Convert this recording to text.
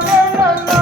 la la